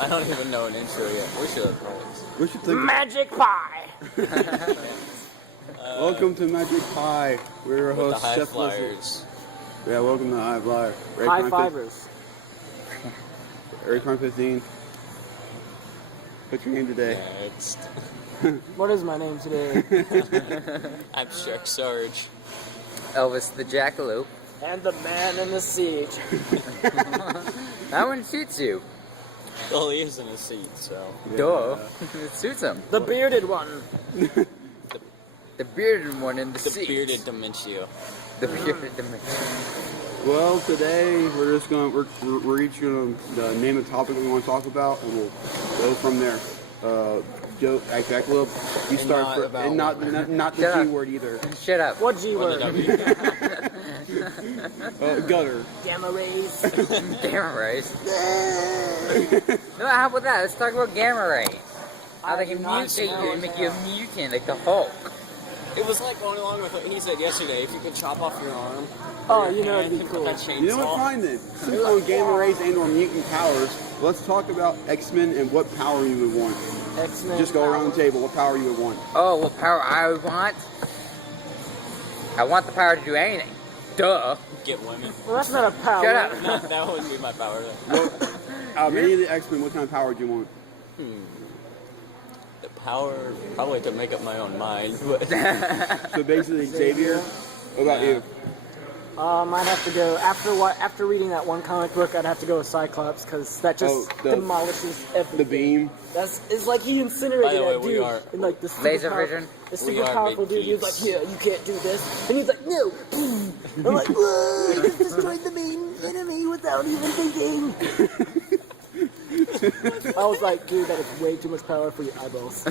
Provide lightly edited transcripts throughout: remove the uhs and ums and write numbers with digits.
I don't even know an intro yet. We should have practiced. We should think. Magic Pie! Welcome to Magic Pie. We're your hosts, the Chef Highflyers. Yeah, welcome to Highflyers. High-fivers. Area Crime 15. What's your name today? Yeah, it's What is my name today? Abstract Sarge. Elvis the Jackalope. And the man in the siege. That one suits you. Well, he is in a seat, so. Yeah. Duh. It suits him. The bearded one. The bearded one in the The seat. bearded Dimensio. The bearded dimension. Well, today we're just gonna we're each gonna name a topic we want to talk about, and we'll go from there. Joe, Jackalope, you And start not first, about and not the Shut G up. word either. Shut up. What G Or the word? W. Gutter. Gamma rays. Gamma rays. No, how about that? Let's talk about gamma rays. How they can mutate you and make you a mutant like the Hulk. It was like going along with what he said yesterday. If you could chop off your arm. Oh, you know it'd be cool. You know what? Fine then. Since we're on gamma rays and/or mutant powers, let's talk about XMen and what power you would want. X-Men. Just go around the table. What power you would want? Oh, what power I would want? I want the power to do anything. Duh. Get women. Well, that's not a power. Shut up. No, that wouldn't be my power. Well, out of any of the X-Men, what kind of power do you want? The power, probably to make up my own mind. But So basically, Xavier. What about you? I'd have to go after reading that one comic book. I'd have to go with Cyclops because that just demolishes everything. The beam. It's like he incinerated By the way, that we dude. are- And like the Laser super vision? The We super are powerful big dude. He was like, geeks. "Yeah, you can't do this," and he's like, "No." I'm like, "Whoa! You just destroyed the main enemy without even thinking." I was like, "Dude, that is way too much power for your eyeballs."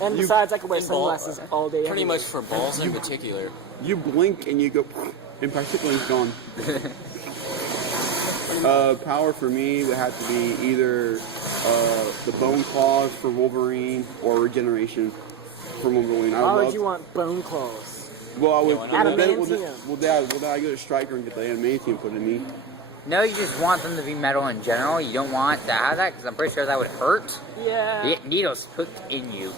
And besides, I could wear and ball- sunglasses all day. pretty every much for balls in particular. You blink and you go, and practically it's gone. Power for me would have to be either the bone claws for Wolverine or regeneration for Wolverine. Why would you want bone claws? Well, I would. Yeah, why not? Well, then I go to Striker and get the adamantium put in me. No, you just want them to be metal in general. You don't want to have that because I'm pretty sure that would hurt. Yeah. Get needles hooked in you.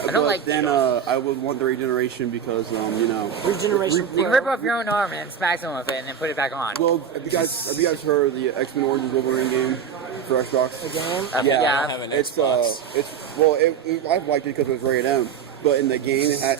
I But don't like then needles. I would want the regeneration because Regeneration. You can rip off your own arm and smack someone with it and then put it back on. Well, have you guys heard of the X-Men Origins Wolverine game for Xbox? Again? I Yeah. don't have an It's Xbox. I liked it because it was rated M, but in the game it had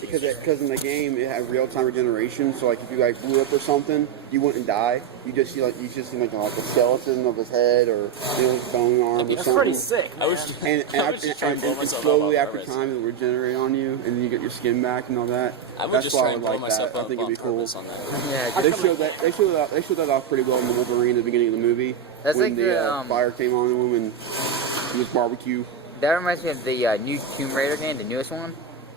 because in the game it had real time regeneration. So like if you like blew up or something, you wouldn't die. You just see like a skeleton of his head or his bone arm or That's something. pretty sick. I was just, I was just trying to blow And myself slowly up on after purpose. time it would regenerate on you, and then you get your skin back and all that. I would That's just why try I and would blow like myself that. I up think on it'd be cool. purpose on that. Yeah, They showed that off pretty well in the Wolverine at the beginning of the movie. That's when like the the, fire came on him and it was barbecue. that reminds me of the new Tomb Raider game, the newest one.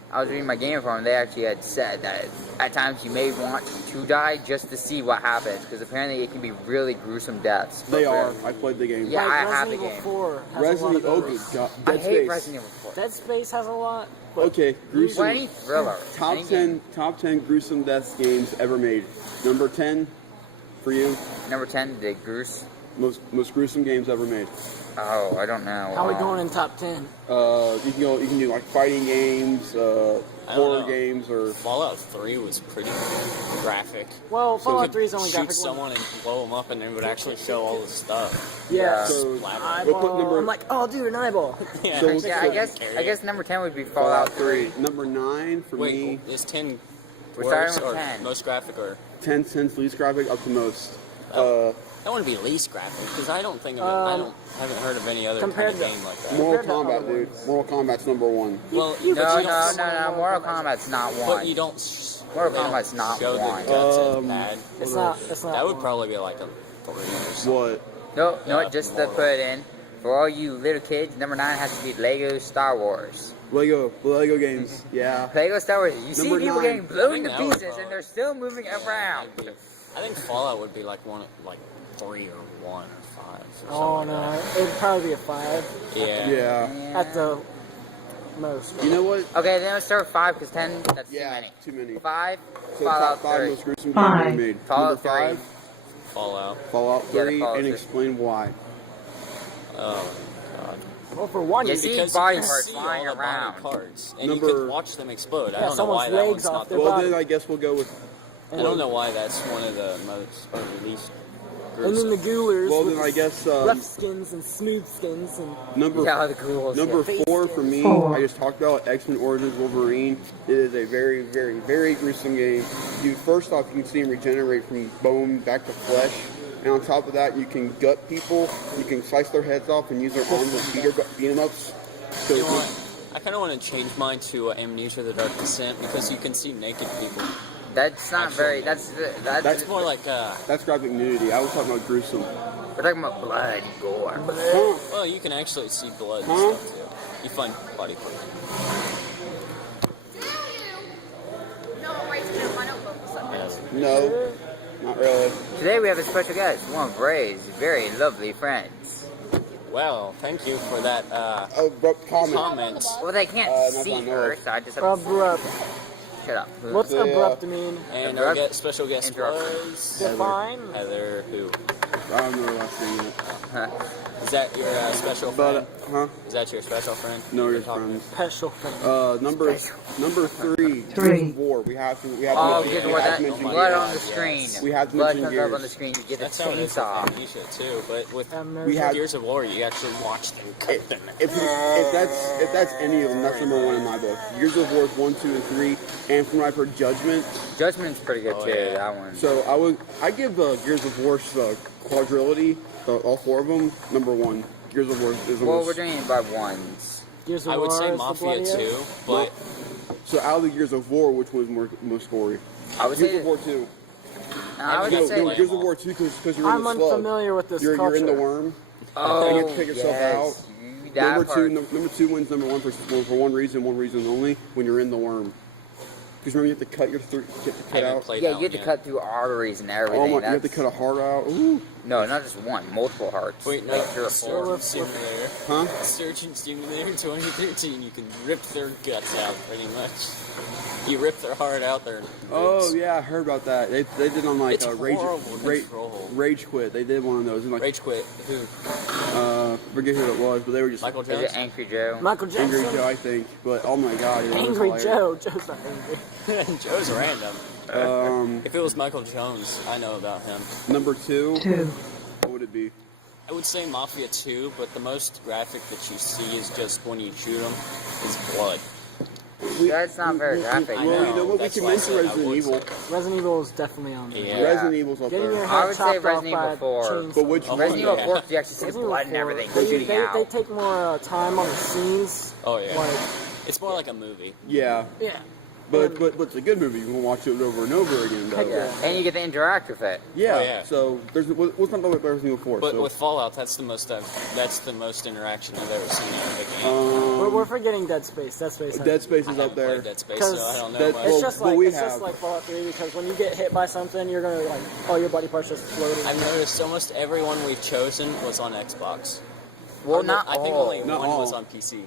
I was reading my game forum. They actually had said that at times you may want to die just to see what happens because apparently it can be really gruesome deaths. They are. I played the game. Yeah, I have the Resident Evil game. 4 has Resident a lot Evil. of Oh, those. God. I Dead hate Space. Resident Evil 4. Dead Space has a lot. But Okay, gruesome. Well, any thriller. Top any 10 gruesome death games ever made. Number 10 for you. game. Number 10, the Goose. Most gruesome games ever made. Oh, I don't know. how are we going in top 10? You can do like fighting games, horror know. games, or Fallout 3 was pretty graphic. Well, Fallout 3 is Shoot only graphic one. someone and blow them up, and it would actually show all the stuff. Yeah. So Splatter. we'll put Eyeball. I'm like, oh, dude, an eyeball. Yeah, So- Yeah, I guess number 10 would be Fallout 3. Number 9 for Wait, me. is 10 We're worse starting with or 10. most graphic or? 10 cents least graphic up to most. That wouldn't be least graphic because I don't think of it. Haven't heard of any other kind compared of to- game like that. Mortal Compared to Kombat, other dude. ones. Mortal Kombat's number 1. Well, You- but No, you don't, no. Mortal Kombat's not But one. you don't. Mortal they don't Kombat's not show one. the guts as bad. It's not. It's not. That would one. probably be like a 3 or something. What? No, Yeah, just to Mortal. put it in. For all you little kids, number 9 has to be Lego Star Wars. Lego games. Yeah. Lego Star Wars. You see Number people 9. getting blown I think to that would pieces and they're still moving around. I think Fallout would be like 3 or 1 or 5. Or Oh something no, like it'd probably be a 5 that. Yeah. Yeah. at the most. You know what? Okay, then let's start with 5 because 10, that's Yeah, too many. too many. 5, So Fallout top 5 3. most gruesome games ever made. Fallout Number 5. Fallout. Fallout Yeah, the 3, Fallout and 3. explain why. Oh god. Well, for one, You you see Because body you can parts see flying all the around. body parts, and Number- you can watch them explode. I Yeah, don't know why someone's that legs one's off not their the Well, body. then I guess we'll go with. I don't know why that's one of the most or least gruesome. and then the Goolers Well, with then I guess rough skins and smooth skins and number Yeah, the ghouls. number yeah. 4 for me. I just talked about X-Men Origins Wolverine. It is a very, very, very gruesome game. First off, you can see him regenerate from bone back to flesh. And on top of that, you can gut people. You can slice their heads off and use their arms as beat 'em ups. So You know what? I kind of want to change mine to Amnesia: The Dark Descent because you can see naked people. That's not Actually, very. no. That's It's more like that's graphic nudity. I was talking about gruesome. we're talking about blood, gore. well, you can actually see blood and Huh? stuff too. You find body parts. No, Ray's gonna run over with something. No, not really. Today we have a special guest, one of Ray's very lovely friends. Well, thank you for that Abrupt comment. comment. Well, they can't not see on her, North. so I just have to abrupt. shut up. What's Yeah. abrupt mean? And Interrupt. our special guest Interrupt. was Define. Heather. Who I don't know the last name yet. is that? Your special But, friend? Is that your special friend? No, You're your talking- friends. Special thing. Number 3, Gears of War. We have to Oh, mention- good we lord, have that to mention blood Gears. on the screen. We have to blood mention comes up Gears. on the screen. You get the That's how it is with chainsaw. Amnesia too, but with Amnesia. We have- Gears of War, you actually watch them cut them. If that's any of them, that's number 1 in my book. Gears of War 1, 2, and 3, and from what I've heard, Judgment. Judgment's pretty good Oh, too. yeah. That one. So I give Gears of War quadrilogy, all 4 of them, number 1. Gears of War is the Well, most. we're doing it by ones. Gears of I would War say is the Mafia bloodiest. too, but So out of the Gears of War, which was most gory? I would Gears say. of War 2. I would No, say. no, Gears of War 2 because you're in I'm the slug. unfamiliar with this You're in the culture. worm. Oh, and you have to pick yourself yes. That Number part. 2, number 2 wins number 1 for one reason only. When you're in the worm, because remember you have to cut your get the I cut haven't out. played Yeah, that you have to one cut through arteries and everything. Oh my! You have to That's- cut a heart out. Ooh, No, not just one, multiple hearts. Wait, no, Like 3 or 4. Surgeon Simulator. huh? Surgeon Simulator 2013. You can rip their guts out pretty much. You rip their heart out there. Oh yeah, I heard about that. They did on like It's Rage horrible control. Rage Quit. They did one of those. And like Rage Quit. Who? forget who it was, but they were just Michael Is Jones. it Angry Joe? Michael Angry Jackson. Joe, I think. But oh my god, it was Angry hilarious. Joe. Joe's not angry. Joe's random. Um, If it was Michael Jones, I know about him. number 2. What would it be? I would say Mafia 2, but the most graphic that you see is just when you shoot them is blood. That's not very graphic. I Well, you know, know what? We that's can why I mention said I Resident would Evil. say- Resident Evil is definitely on there. Yeah. Resident Evil's up Getting your there. head I would say chopped off Resident by Evil 4. chainsaw. But which Oh, one? Resident Evil yeah. 4, you actually see the Resident blood and Evil 4, everything they, shooting they, out. they take more time on the scenes. Oh yeah. Like, It's more like a movie. Yeah, yeah. but it's a good movie. You can watch it over and over again. Though. Heck Yeah. And you get to interact with it. Yeah. Oh, yeah. So there's what's not about Resident Evil 4. But so, with Fallout, that's the most interaction I've ever seen out of a game. We're forgetting Dead Space. Dead Space. Dead Space I is haven't up there. played Dead Space, so I don't know That's- much. It's Well, just but like we it's just have- like Fallout 3 because when you get hit by something, you're gonna like all your body parts just floating. I've noticed almost everyone we've chosen was on Xbox. Well, Or no, not I think all. only Not one all. was on PC.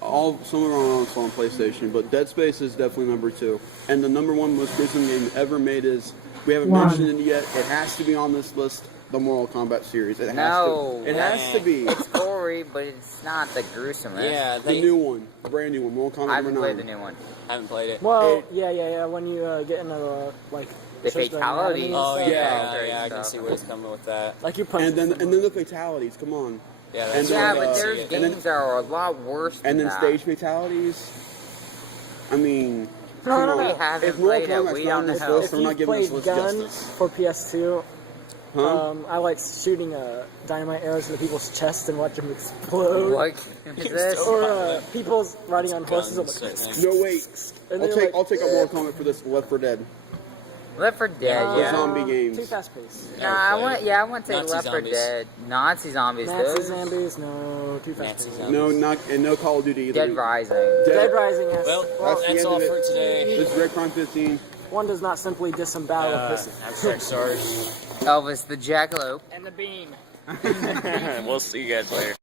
Some are on PlayStation, but Dead Space is definitely number 2. And the number 1 most gruesome game ever made is, we haven't mentioned it yet, it has to be on this list, the Mortal Kombat series. It has No. to. It has to be. It's gory, but it's not the gruesomest. Yeah, The new one, the brand new one, Mortal Kombat I haven't number 9. played the new one. haven't played it. Well, yeah. When you get into like The just fatalities. anatomy and Oh stuff. yeah, I can stuff. see where it's coming with that. Like you punch. And then the fatalities, come on. Yeah, And that's then, Yeah, where but they there's see it. games that are a lot worse than And then that. stage fatalities. I mean, No, come no, on. no. We haven't If Mortal played it, Kombat's we not on don't this know. list, If we're you not giving this played list Gun justice. for PS2, Huh? I like shooting dynamite arrows into people's chests and watch them explode. What is this? Or people riding on horses. I'm Guns, like, certainly. No, wait. and I'll they're take like, up Mortal Kombat for this Left 4 Dead. Left 4 Dead, The yeah. zombie games. Too fast paced. Nah, I want to say Nazi Left 4 zombies. Dead. Nazi zombies, Nazi those. zombies, no, too fast Nazi paced. zombies. No, no Call of Duty either. Dead Rising. Dead Rising has. Well, That's the that's end all of it. for today. This is Red Crime 15. one does not simply disembowel a person. Abstract Sarge. Elvis the Jackalope. And the beam. We'll see you guys later.